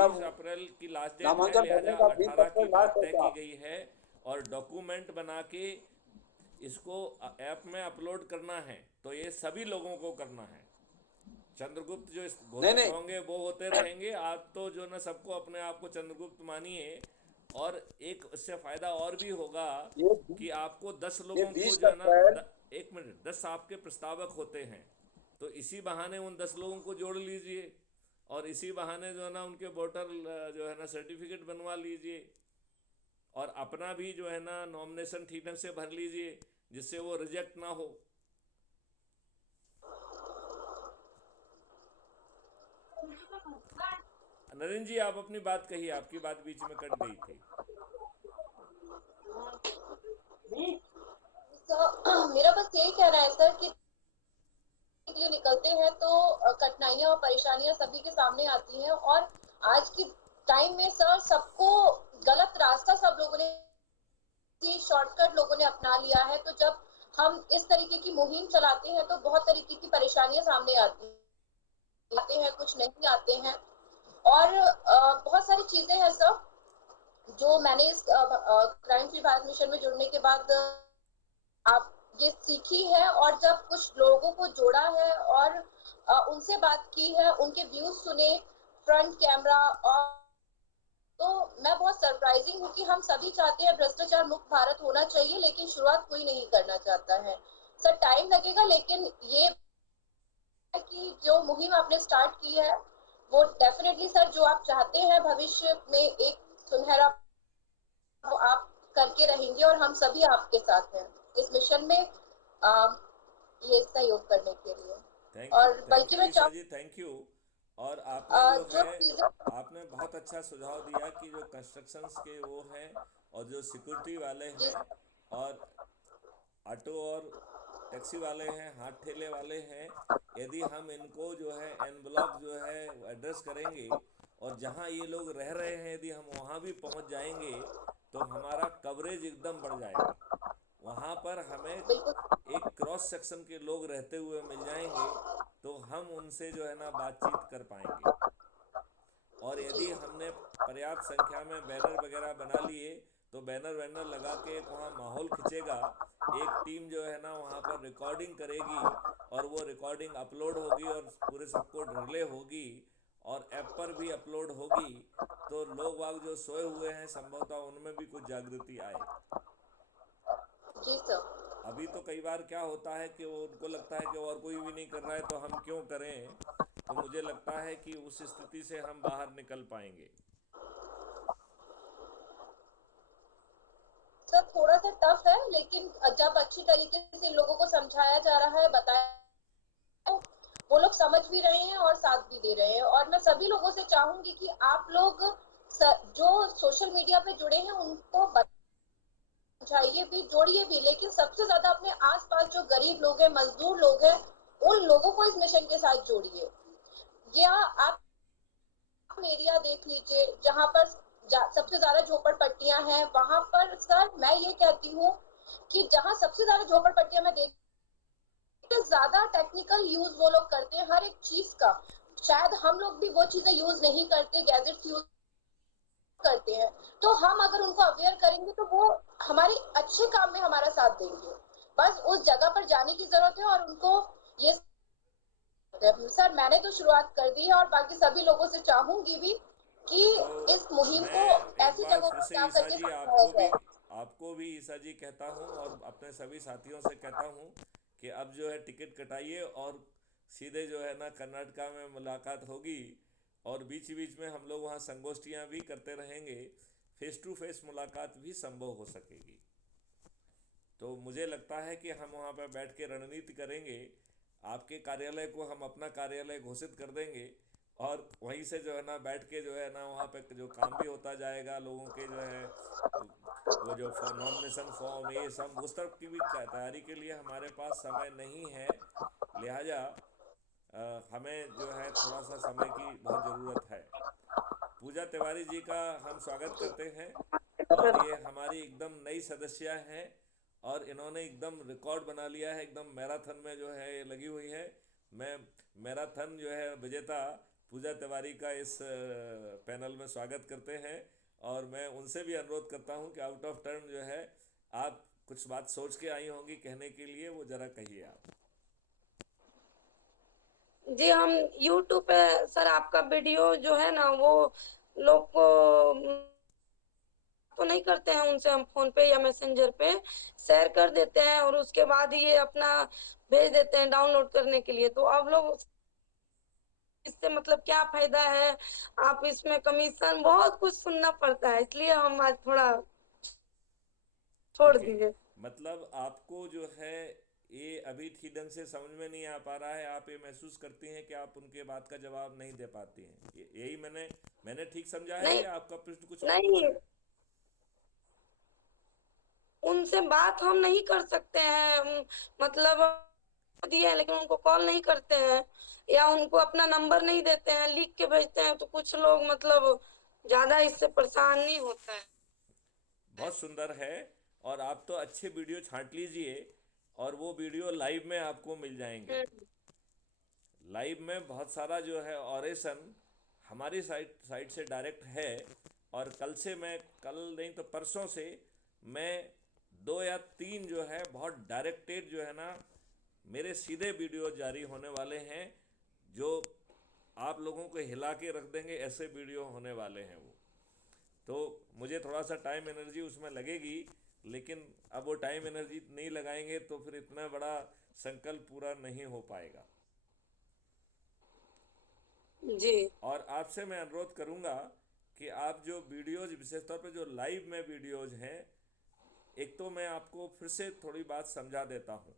उसका 30 अप्रैल की last date है, नामांकन भरने लिहाजा का 18 की 20 अप्रैल बात लास्ट है तय क्या? की गई है। और डॉक्यूमेंट बना के इसको ऐप में अपलोड करना है, तो ये सभी लोगों को करना है। चंद्रगुप्त जो नहीं घोषित नहीं, होंगे वो होते रहेंगे, आप तो जो ना सबको अपने आप को चंद्रगुप्त मानिए। और एक उससे फ़ायदा और भी होगा ये कि आपको 10 ये लोगों को 20 जो है ना अप्रैल। एक मिनट, 10 आपके प्रस्तावक होते हैं, तो इसी बहाने उन 10 लोगों को जोड़ लीजिए, और इसी बहाने जो है ना उनके वोटर जो है ना सर्टिफिकेट बनवा लीजिए, और अपना भी जो है ना नॉमिनेशन ठीक से भर लीजिए, जिससे वो रिजेक्ट ना हो। नरेंद्र जी, आप अपनी बात कहिए, आपकी बात बीच में कट गई थी। तो मेरा बस यही कहना है सर कि के लिए निकलते हैं तो कठिनाइयां और परेशानियां सभी के सामने आती हैं। और आज की टाइम में सर सबको गलत रास्ता सब लोगों ने, शॉर्टकट लोगों ने अपना लिया है। तो जब हम इस तरीके की मुहिम चलाते हैं तो बहुत तरीके की परेशानियां सामने आते हैं, कुछ नहीं आते हैं। और बहुत सारी चीजें हैं सर जो मैंने इस क्राइम फ्री भारत मिशन में जुड़ने के बाद आप ये सीखी है। और जब कुछ लोगों को जोड़ा है और उनसे बात की है, उनके व्यूज सुने फ्रंट कैमरा, और तो मैं बहुत सरप्राइजिंग हूँ कि हम सभी चाहते हैं भ्रष्टाचार मुक्त भारत होना चाहिए, लेकिन शुरुआत कोई नहीं करना चाहता है। सर टाइम लगेगा, लेकिन ये है कि जो मुहिम आपने स्टार्ट की है वो डेफिनेटली सर जो आप चाहते हैं भविष्य में एक सुनहरा, वो आप करके रहेंगे और हम सभी आपके साथ हैं इस मिशन में ये सहयोग करने के लिए। और थैंक बल्कि यू मैं ईशा चाहूँ जी, थैंक यू। और आपने जो जो है, चीजें, आपने बहुत अच्छा सुझाव दिया कि जो कंस्ट्रक्शंस के वो हैं, और जो सिक्योरिटी वाले जी हैं, और ऑटो और टैक्सी वाले हैं, हाथ ठेले वाले हैं, यदि हम इनको जो है एन ब्लॉक जो है एड्रेस करेंगे, और जहाँ ये लोग रह रहे हैं यदि हम वहाँ भी पहुँच जाएंगे, तो हमारा कवरेज एकदम बढ़ जाएगा। वहाँ पर हमें बिल्कुल एक क्रॉस सेक्शन के लोग रहते हुए मिल जाएंगे, तो हम उनसे जो है ना बातचीत कर पाएंगे। और जी यदि हमने पर्याप्त संख्या में बैनर वगैरह बना लिए, तो बैनर वैनर लगा के एक वहाँ माहौल खिंचेगा। एक टीम जो है ना वहाँ पर रिकॉर्डिंग करेगी, और वो रिकॉर्डिंग अपलोड होगी और पूरे सबको रिले होगी, और ऐप पर भी अपलोड होगी। तो लोग वाग जो सोए हुए हैं संभवतः उनमें भी कुछ जागृति आए। जी सर। अभी तो कई बार क्या होता है कि वो उनको लगता है कि और कोई भी नहीं कर रहा है तो हम क्यों करें। तो मुझे लगता है कि उस स्थिति से हम बाहर निकल पाएंगे। सर थोड़ा सा टफ है, लेकिन जब अच्छी तरीके से इन लोगों को समझाया जा रहा है, बताया, तो वो लोग समझ भी रहे हैं और साथ भी दे रहे हैं। और मैं सभी लोगों से चाहूंगी कि आप लोग जो सोशल मीडिया पे जुड़े हैं उनको समझाइए भी, जोड़िए भी, लेकिन सबसे ज्यादा अपने आसपास जो गरीब लोग हैं, मजदूर लोग हैं, उन लोगों को इस मिशन के साथ जोड़िए। या आप एरिया देख लीजिए जहां पर सबसे ज्यादा झोपड़पट्टियां हैं, वहां पर सर मैं ये कहती हूँ कि जहां सबसे ज्यादा झोपड़पट्टियां मैं देख, ज्यादा टेक्निकल यूज वो लोग करते हैं हर एक चीज का। शायद हम लोग भी वो चीजें यूज नहीं करते, गैजेट्स यूज करते हैं। तो हम अगर उनको अवेयर करेंगे तो वो हमारे अच्छे काम में हमारा साथ देंगे। बस उस जगह पर जाने की जरूरत है और उनको ये, सर मैंने तो शुरुआत कर दी है और बाकी सभी लोगों से चाहूंगी भी कि तो इस मुहिम को मैं एक ऐसी बार जगहों फिर पर से जा ईसा करके जी समझाया जाए। आपको भी ईसा जी कहता हूँ, और अपने सभी साथियों से कहता हूँ कि अब जो है टिकट कटाइए, और सीधे जो है ना कर्नाटका में मुलाकात होगी। और बीच बीच में हम लोग वहाँ संगोष्ठियाँ भी करते रहेंगे, फेस टू फेस मुलाकात भी संभव हो सकेगी। तो मुझे लगता है कि हम वहाँ पर बैठ के रणनीति करेंगे। आपके कार्यालय को हम अपना कार्यालय घोषित कर देंगे, और वहीं से जो है ना बैठ के जो है ना वहाँ पे जो काम भी होता जाएगा, लोगों के जो है वो जो नॉमिनेशन फॉर्म ये सब उस तरफ की भी तैयारी के लिए हमारे पास समय नहीं है। लिहाजा हमें जो है थोड़ा सा समय की बहुत ज़रूरत है। पूजा तिवारी जी का हम स्वागत जी करते हैं, और ये हमारी एकदम नई सदस्य हैं, और इन्होंने एकदम रिकॉर्ड बना लिया है, एकदम मैराथन में जो है ये लगी हुई है। मैं मैराथन जो है विजेता पूजा तिवारी का इस पैनल में स्वागत करते हैं। और मैं उनसे भी अनुरोध करता हूं कि आउट ऑफ टर्न जो है आप कुछ बात सोच के आई होंगी कहने के लिए, वो ज़रा कहिए आप। जी, हम यूट्यूब पे सर आपका वीडियो जो है ना वो लोग को तो नहीं करते हैं, उनसे हम फोन पे या मैसेंजर पे शेयर कर देते हैं और उसके बाद ये अपना भेज देते हैं डाउनलोड करने के लिए। तो अब लोग इससे मतलब क्या फायदा है, आप इसमें कमीशन बहुत कुछ सुनना पड़ता है, इसलिए हम आज थोड़ा छोड़ ओके, दिए। मतलब आपको जो है ये अभी ठीक ढंग से समझ में नहीं आ पा रहा है, आप ये महसूस करती हैं कि आप उनके बात का जवाब नहीं दे पाती हैं, यही मैंने मैंने ठीक समझा है नहीं या आपका प्रश्न कुछ और कुछ नहीं, है? उनसे बात हम नहीं कर सकते हैं, मतलब दिए हैं लेकिन उनको कॉल नहीं करते हैं या उनको अपना नंबर नहीं देते हैं, लिख के भेजते हैं। तो कुछ लोग मतलब ज्यादा इससे परेशान नहीं होता है। बहुत सुंदर है। और आप तो अच्छे वीडियो छांट लीजिए और वो वीडियो लाइव में आपको मिल जाएंगे। हम्म। लाइव में बहुत सारा जो है ऑरेशन हमारी साइड से डायरेक्ट है। और कल नहीं तो परसों से मैं 2 या 3 जो है बहुत डायरेक्टेड जो है ना मेरे सीधे वीडियो जारी होने वाले हैं, जो आप लोगों को हिला के रख देंगे, ऐसे वीडियो होने वाले हैं वो। तो मुझे थोड़ा सा टाइम एनर्जी उसमें लगेगी, लेकिन अब वो टाइम एनर्जी नहीं लगाएंगे तो फिर इतना बड़ा संकल्प पूरा नहीं हो पाएगा। जी और आपसे मैं अनुरोध करूंगा कि आप जो वीडियोज, विशेष तौर पे जो लाइव में वीडियोज हैं, एक तो मैं आपको फिर से थोड़ी बात समझा देता हूँ